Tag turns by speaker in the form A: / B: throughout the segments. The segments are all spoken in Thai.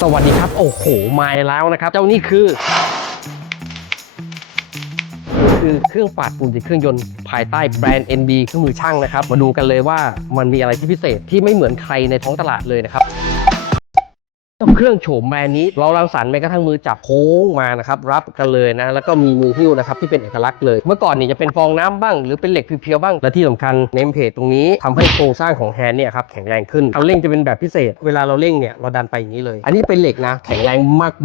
A: สวัสดีครับ โอ้โห มาแล้วนะครับ เจ้านี่คือ คือเครื่องปาดปูนติดเครื่องยนต์ภายใต้แบรนด์ NB เครื่องมือช่างนะครับ มาดูกันเลยว่ามันมีอะไรที่พิเศษที่ไม่เหมือนใครในท้องตลาดเลยนะครับ จ้าเครื่องโฉมแบรนด์นี้เรารังสรรค์แม้กระทั่งมือจับโค้งมานะครับรับกันเลยนะแล้วก็มีมือหิ้วนะครับที่เป็นเอกลักษณ์เลย เมื่อก่อนนี่จะเป็นฟองน้ำบ้าง หรือเป็นเหล็กเพียวๆบ้างและที่สำคัญเนมเพจตรงนี้ทำให้โครงสร้างของแฮนด์เนี่ยครับแข็งแรงขึ้นคันเร่งจะเป็นแบบพิเศษ เวลาเราเร่งเนี่ยเราดันไปอย่างนี้เลย อันนี้เป็นเหล็กนะแข็งแรง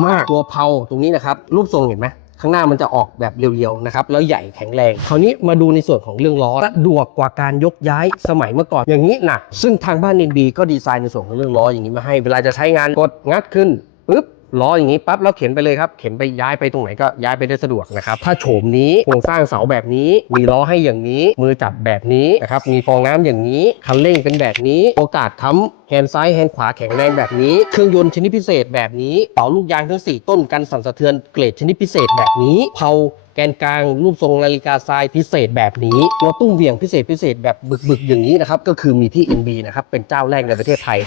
A: มากๆ ตัวเพาตรงนี้นะครับรูปทรงเห็นไหม ข้างหน้ามันจะออกแบบเรียวๆนะครับแล้วใหญ่แข็งแรง คราวนี้มาดูในส่วนของเรื่องล้อสะดวกกว่าการยกย้ายสมัยเมื่อก่อนอย่างนี้หนักซึ่งทางบ้านเอ็นบีก็ดีไซน์ในส่วนของเรื่องล้ออย่างนี้มาให้ เวลาจะใช้งานกดงัดขึ้นปึ๊บ ล้ออย่างนี้ปั๊บแล้วเข็นไปเลยครับเข็นไปย้ายไปตรงไหนก็ย้ายไปได้สะดวกนะครับถ้าโฉมนี้โครงสร้างเสาแบบนี้ มีล้อให้อย่างนี้ มือจับแบบนี้นะครับมีฟองน้ำอย่างนี้คันเร่งเป็นแบบนี้โอกาสค้ำแฮนด์ซ้ายแฮนด์ขวาแข็งแรงแบบนี้ เครื่องยนต์ชนิดพิเศษแบบนี้เป่าลูกยางทั้ง 4 ต้นกันสั่นสะเทือนเกรดชนิดพิเศษแบบนี้เผาแกนกลางรูปทรงนาฬิกาทรายพิเศษแบบนี้ล้อตุ้มเหวี่ยงพิเศษพิเศษแบบบึกๆอย่างนี้นะครับก็คือมีที่ NB นะครับเป็นเจ้าแรกในประเทศไทย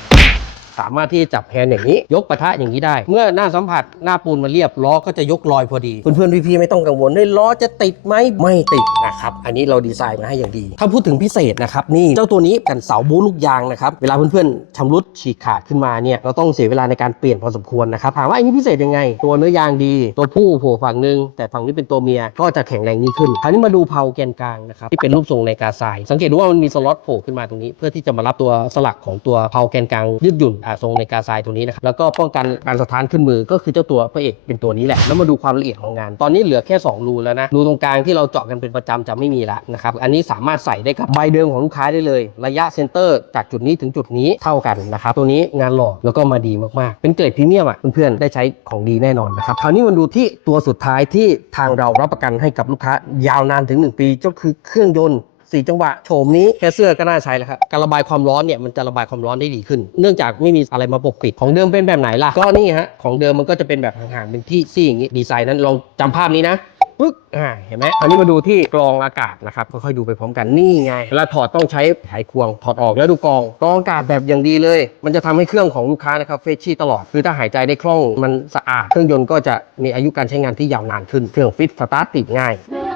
A: สามารถที่จะจับแฮนด์อย่างนี้ ยกปะทะอย่างนี้ได้ เมื่อหน้าสัมผัสหน้าปูนมาเรียบล้อก็จะยกลอยพอดี เพื่อนๆพี่ๆไม่ต้องกังวลด้วยล้อจะติดไหมไม่ติดนะครับอันนี้เราดีไซน์มาให้อย่างดี ถ้าพูดถึงพิเศษนะครับนี่เจ้าตัวนี้กันเสาบูลูกยางนะครับเวลาเพื่อนๆชำรุดฉีกขาดขึ้นมาเนี่ยเราต้องเสียเวลาในการเปลี่ยนพอสมควรนะครับถามว่าอันนี้พิเศษยังไง ตัวเนื้อยางดี ตัวผู้โผล่ฝั่งหนึง แต่ฝั่งนี้เป็นตัวเมียก็จะแข็งแรงยิ่งขึ้นคราวนี้มาดูเพาแกนกลางนะครับที่เป็นรูปทรงในกาทรายสังเกตดูว่ามันมีสล็อตโผล่ขึ้นมาตรงนี้ เพื่อที่จะมารับตัวสลักของตัวเพาแกนกลางยืดหยุ่นทรงในกาทรายตัวนี้นะครับแล้วก็ป้องกันการสะท้านขึ้นมือก็คือเจ้าตัวพระเอกเป็นตัวนี้แหละแล้วมาดูความละเอียดของงาน ตอนนี้เหลือแค่สองรูแล้วนะรูตรงกลางที่เราเจาะกันเป็นประจำจะไม่มีละนะครับอันนี้สามารถใส่ได้กับใบเดิมของลูกค้าได้เลย ระยะเซนเตอร์จากจุดนี้ถึงจุดนี้เท่ากันนะครับตัวนี้งานหล่อแล้วก็มาดีมากๆ เป็นเกรดพรีเมียมอะเพื่อนๆได้ใช้ของดีแน่นอนนะครับคราวนี้มาดูที่ตัวสุดท้ายที่ทางเรารับประกันให้กับลูกค้ายาวนานถึง 1 ปีก็คือเครื่องยนต์ สี่จังหวะโฉมนี้แค่เสื้อก็น่าใช้แล้วครับการระบายความร้อนเนี่ยมันจะระบายความร้อนได้ดีขึ้น เนื่องจากไม่มีอะไรมาปกปิดของเดิมเป็นแบบไหนล่ะก็นี่ฮะของเดิมมันก็จะเป็นแบบห่างๆเป็นที่ซี่อย่างนี้ดีไซน์นั้นลองจำภาพนี้นะปึ๊กอ่าเห็นไหมคราวนี้มาดูที่กรองอากาศนะครับค่อยๆดูไปพร้อมกันนี่ไงเวลาถอดต้องใช้ไขควงถอดออกแล้วดูกรองกรองอากาศแบบอย่างดีเลย มันจะทำให้เครื่องของลูกค้านะครับเฟชชี่ตลอดคือถ้าหายใจได้คล่องมันสะอาด เครื่องยนต์ก็จะมีอายุการใช้งานที่ยาวนานขึ้นเครื่องฟิตสตาร์ทติดง่าย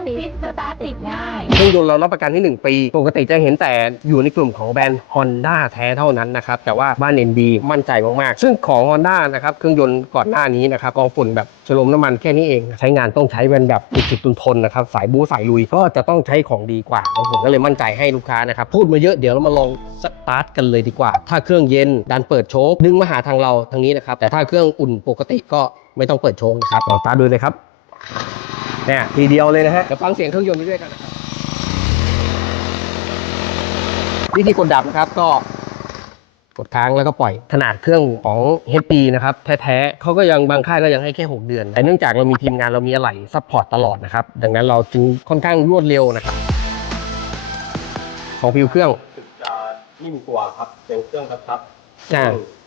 B: เครื่องฟิตสตาร์ทติดง่าย
A: เครื่องยนต์เรารับประกันที่ 1 ปี ปกติจะเห็นแต่อยู่ในกลุ่มของแบรนด์ Honda แท้เท่านั้นนะครับแต่ว่าบ้าน NB มั่นใจมากๆ ซึ่งของ Honda นะครับเครื่องยนต์ก่อนหน้านี้นะครับกองฝุ่นแบบชโลมน้ำมันแค่นี้เอง ใช้งานต้องใช้เป็นแบบติดๆทนๆนะครับสายบู๊สายลุยก็จะต้องใช้ของดีกว่าผมก็เลยมั่นใจให้ลูกค้านะครับพูดมาเยอะเดี๋ยวเรามาลองสตาร์ทกันเลยดีกว่า ถ้าเครื่องเย็นดันเปิดโชคดึงมาหาทางเราทางนี้นะครับแต่ถ้าเครื่องอุ่นปกติก็ไม่ต้องเปิดโชคนะครับลองสตาร์ทดูเลยครับ เนี่ยทีเดียวเลยนะฮะเดี๋ยวฟังเสียงเครื่องยนต์ไปด้วยกันนะครับวิธีกดดับนะครับก็กดค้างแล้วก็ปล่อยขนาดเครื่องของ HP นะครับแท้ๆเขาก็ยังบางค่ายก็ยังให้แค่ 6 เดือน แต่เนื่องจากเรามีทีมงานเรามีอะไหล่ซัพพอร์ตตลอดนะครับ ดังนั้นเราจึงค่อนข้างรวดเร็วนะครับ ของผิวเครื่อง
C: รู้สึกจะนิ่มกว่าครับเป็นเครื่องกระทับ
A: อ่า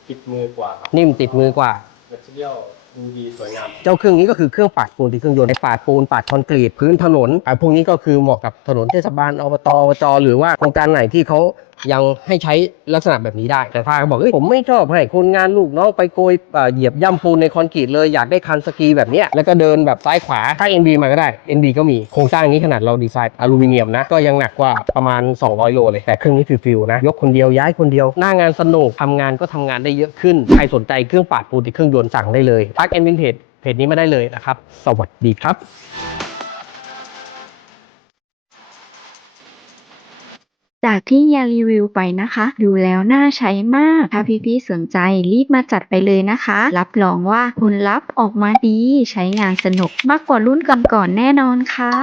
C: ติดมือกว่าครับ
A: นิ่มติดมือกว่า
C: แมทเทียลดูดีสวยงาม
A: เจ้าเครื่องนี้ก็คือเครื่องปาดปูนที่เครื่องยนต์ในปาดปูนปาดคอนกรีตพื้นถนนอ่าพวกนี้ก็คือเหมาะกับถนนเทศบาลอบตอบจหรือว่าโครงการไหนที่เขา ยังให้ใช้ลักษณะแบบนี้ได้ แต่ถ้าเขาบอกเฮ้ยผมไม่ชอบให้คนงานลูกน้องไปโกยอ่าเหยียบย่ำปูนในคอนกรีตเลยอยากได้คันสกีแบบเนี้ยแล้วก็เดินแบบซ้ายขวาถ้า NB มาก็ได้ NB ก็มีโครงสร้างนี้ขนาดเราดีไซน์อลูมิเนียมนะ ก็ยังหนักกว่าประมาณ 200 โลเลยแต่เครื่องนี้ฟิวๆนะ ยกคนเดียวย้ายคนเดียว หน้างานสนุกทำงานก็ทำงานได้เยอะขึ้นใครสนใจเครื่องปาดปูนที่เครื่องยนต์สั่งได้เลยทักแอนวินเทจเพจนี้มาได้เลยนะครับสวัสดีครับ
B: จากที่ยารีวิวไปนะคะ ดูแล้วน่าใช้มาก ถ้าพี่ๆสนใจรีบมาจัดไปเลยนะคะ รับรองว่าผลลัพธ์ออกมาดี ใช้งานสนุกมากกว่ารุ่นก่อนๆแน่นอนค่ะ